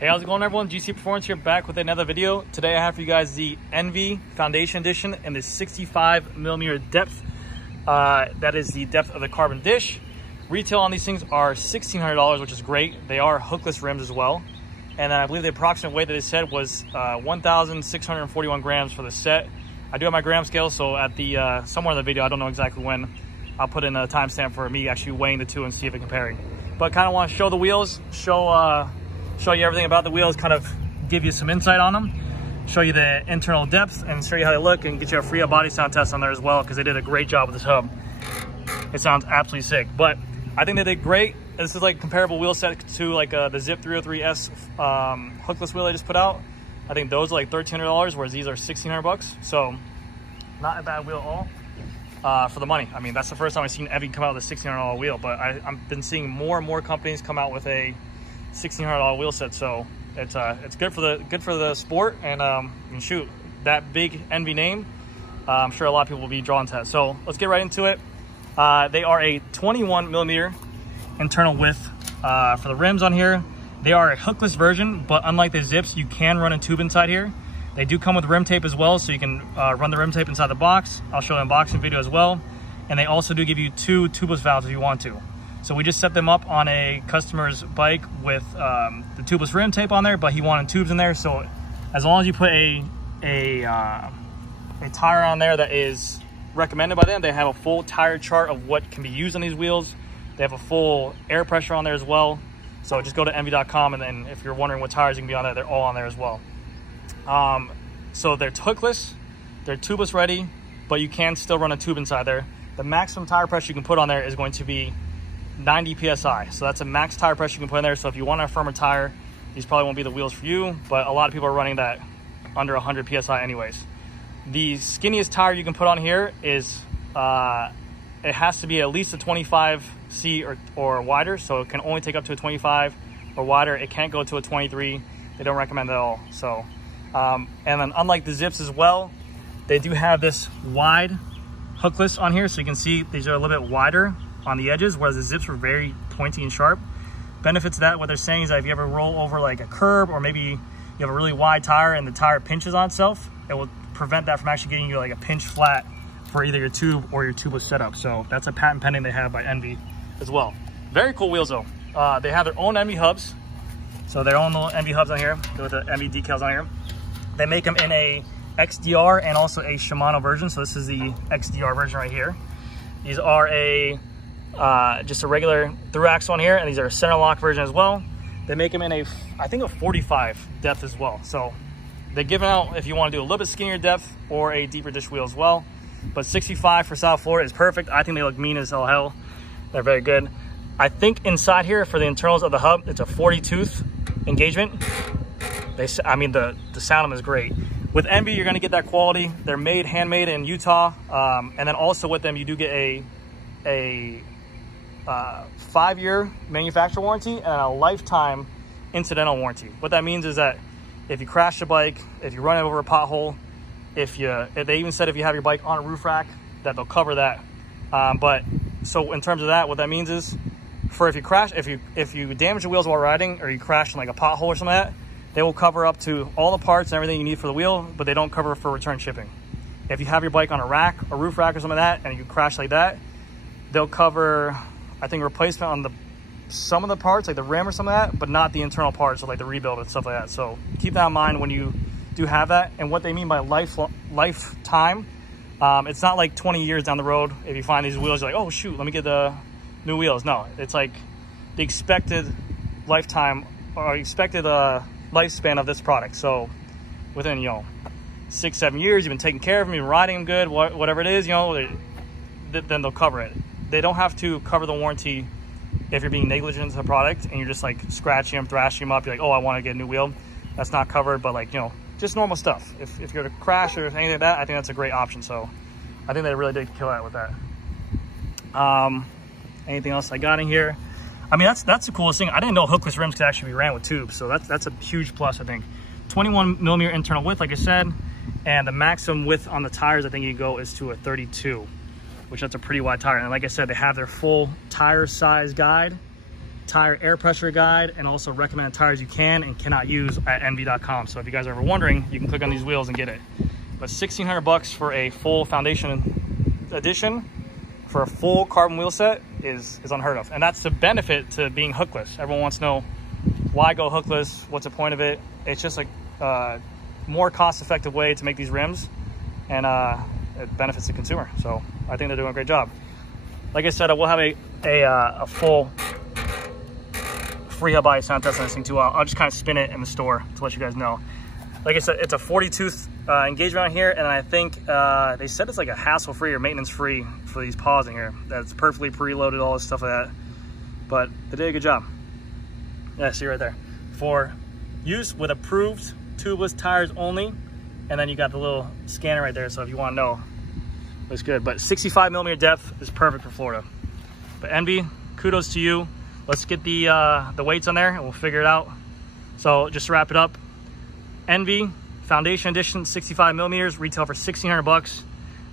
Hey, how's it going, everyone? GC Performance here, back with another video. Today I have for you guys the ENVE Foundation Edition in the 65mm depth. That is the depth of the carbon dish. Retail on these things are $1,600, which is great. They are hookless rims as well. And then I believe the approximate weight that they said was 1,641 grams for the set. I do have my gram scale, so at the somewhere in the video, I don't know exactly when, I'll put in a timestamp for me actually weighing the two and see if it's comparing. But kind of want to show the wheels, show you everything about the wheels, kind of give you some insight on them, show you the internal depth, and show you how they look, and get you a FREEHUB body sound test on there as well, because they did a great job with this hub. It sounds absolutely sick. But I think they did great. This is like comparable wheel set to like the Zip 303S hookless wheel I just put out. I think those are like $1,300, whereas these are $1,600. So not a bad wheel at all for the money. I mean, that's the first time I've seen ENVE come out with a $1,600 wheel, but I've been seeing more and more companies come out with a $1,600 wheel set. So it's good for the sport, and shoot, that big ENVE name, I'm sure a lot of people will be drawn to that. So let's get right into it. They are a 21mm internal width for the rims on here. They are a hookless version, but unlike the Zips, you can run a tube inside here. They do come with rim tape as well, so you can run the rim tape inside the box. I'll show an unboxing video as well. And they also do give you 2 tubeless valves if you want to. So we just set them up on a customer's bike with the tubeless rim tape on there, but he wanted tubes in there. So as long as you put a tire on there that is recommended by them, they have a full tire chart of what can be used on these wheels. They have a full air pressure on there as well. So just go to enve.com, and then if you're wondering what tires you can be on there, they're all on there as well. So they're hookless, they're tubeless ready, but you can still run a tube inside there. The maximum tire pressure you can put on there is going to be 90 PSI. So that's a max tire pressure you can put in there. So if you want a firmer tire, these probably won't be the wheels for you, but a lot of people are running that under 100 PSI anyways. The skinniest tire you can put on here is, it has to be at least a 25C or wider. So it can only take up to a 25 or wider. It can't go to a 23. They don't recommend that at all. So, and then unlike the Zips as well, they do have this wide hookless on here. So you can see these are a little bit wider on the edges, whereas the Zips were very pointy and sharp. Benefits of that, what they're saying is that if you ever roll over like a curb, or maybe you have a really wide tire and the tire pinches on itself, it will prevent that from actually getting you like a pinch flat for either your tube or your tubeless setup. So that's a patent pending they have by ENVE as well. Very cool wheels though. They have their own ENVE hubs. So their own little ENVE hubs on here with the ENVE decals on here. They make them in a XDR and also a Shimano version. So this is the XDR version right here. These are just a regular through axle on here, and these are a center lock version as well. They make them in I think a 45 depth as well. So they give them out if you want to do a little bit skinnier depth or a deeper dish wheel as well. But 65 for South Florida is perfect. I think they look mean as hell. They're very good. I think inside here for the internals of the hub, it's a 40 tooth engagement. I mean, the sound of them is great. With ENVE, you're gonna get that quality. They're handmade in Utah. And then also with them, you do get a 5-year manufacturer warranty and a lifetime incidental warranty. What that means is that if you crash the bike, if you run it over a pothole, if they even said if you have your bike on a roof rack, that they'll cover that. But so in terms of that, what that means is, for if you crash, if you damage the wheels while riding, or you crash in like a pothole or something like that, they will cover up to all the parts and everything you need for the wheel, but they don't cover for return shipping. If you have your bike on a rack, a roof rack or something like that, and you crash like that, they'll cover, I think, replacement on some of the parts, like the rim or some of that, but not the internal parts, so like the rebuild and stuff like that. So keep that in mind when you do have that. And what they mean by lifetime, it's not like 20 years down the road. If you find these wheels, you're like, oh shoot, let me get the new wheels. No, it's like the expected lifetime or expected lifespan of this product. So within 6-7 years, you've been taking care of them, you've been riding them good, whatever it is, then they'll cover it. They don't have to cover the warranty if you're being negligent to the product and you're just like scratching them, thrashing them up. You're like, oh, I want to get a new wheel. That's not covered, but like, just normal stuff. If you're to crash or anything like that, I think that's a great option. So I think they really did kill that with that. Anything else I got in here? I mean, that's the coolest thing. I didn't know hookless rims could actually be ran with tubes. So that's a huge plus, I think. 21mm internal width, like I said, and the maximum width on the tires, I think you go is to a 32, which that's a pretty wide tire. And like I said, they have their full tire size guide tire air pressure guide and also recommended tires you can and cannot use at ENVE.com. So if you guys are ever wondering, you can click on these wheels and get it. But $1,600 for a full foundation edition for a full carbon wheel set is unheard of. And that's the benefit to being hookless. Everyone wants to know, why go hookless? What's the point of it? It's just a more cost-effective way to make these rims, and it benefits the consumer. So I think they're doing a great job. Like I said, I will have a full FREEHUB body sound test on this thing too. I'll just kind of spin it in the store to let you guys know. Like I said, it's a 40-tooth engagement on here, and I think they said it's like a hassle-free or maintenance-free for these paws in here. That's perfectly preloaded, all this stuff like that. But they did a good job. Yeah, see right there. For use with approved tubeless tires only, and then you got the little scanner right there, so if you want to know, it's good. But 65mm depth is perfect for Florida. But ENVE, kudos to you. Let's get the weights on there and we'll figure it out. So just to wrap it up, ENVE Foundation Edition 65mm retail for $1,600.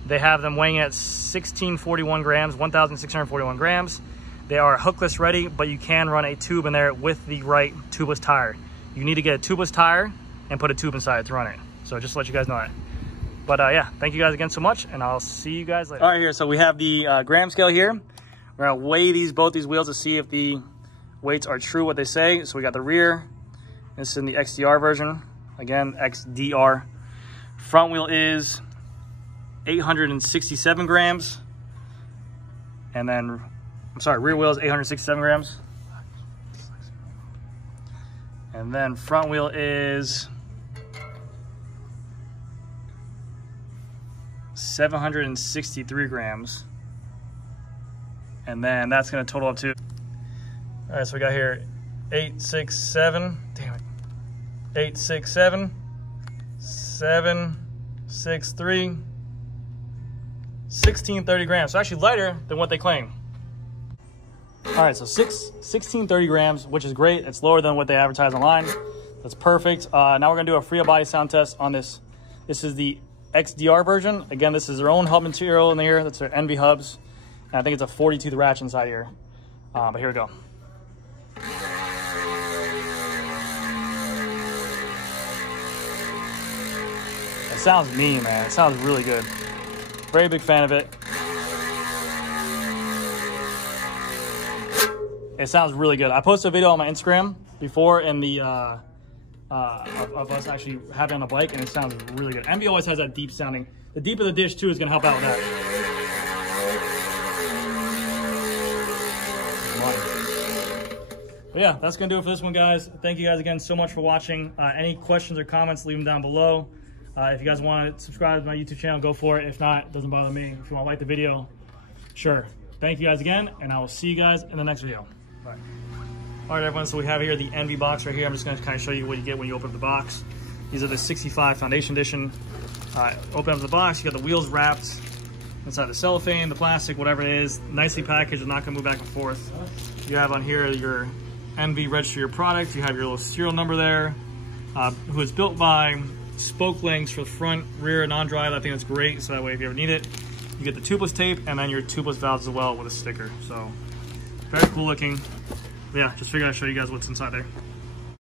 They have them weighing at 1,641 grams, 1,641 grams. They are hookless ready, but you can run a tube in there with the right tubeless tire. You need to get a tubeless tire and put a tube inside it to run it. So just to let you guys know that. But yeah, thank you guys again so much, and I'll see you guys later. All right, here, so we have the gram scale here. We're gonna weigh both these wheels to see if the weights are true what they say. So we got the rear. This is in the XDR version. Again, XDR. Front wheel is 867 grams. And then, I'm sorry, rear wheel is 867 grams. And then front wheel is 763 grams. And then that's gonna total up to, all right, so we got here 867, damn it, 867, 763, 1630 grams. So actually lighter than what they claim. All right, so 1630 grams, which is great. It's lower than what they advertise online. That's perfect. Now we're gonna do a FREEHUB body sound test on this. This is the XDR version. Again, this is their own hub material in here. That's their ENVE hubs. And I think it's a 40-tooth ratchet inside here. But here we go. It sounds mean, man. It sounds really good. Very big fan of it. It sounds really good. I posted a video on my Instagram before in the of us actually having on the bike, and it sounds really good. ENVE always has that deep sounding. The deep of the dish too is gonna help out with that. But yeah, that's gonna do it for this one, guys. Thank you guys again so much for watching. Any questions or comments, leave them down below. If you guys want to subscribe to my YouTube channel, go for it. If not, it doesn't bother me. If you want to like the video, sure. Thank you guys again, and I will see you guys in the next video. Bye. All right, everyone, so we have here the ENVE box right here. I'm just gonna kind of show you what you get when you open up the box. These are the 65 Foundation Edition. Open up the box, you got the wheels wrapped inside the cellophane, the plastic, whatever it is. Nicely packaged, it's not gonna move back and forth. You have on here your ENVE register your product. You have your little serial number there. Who is built by spoke links for the front, rear, non-drive. I think that's great, so that way if you ever need it, you get the tubeless tape and then your tubeless valves as well with a sticker. So very cool looking. But yeah, just figured I'd show you guys what's inside there.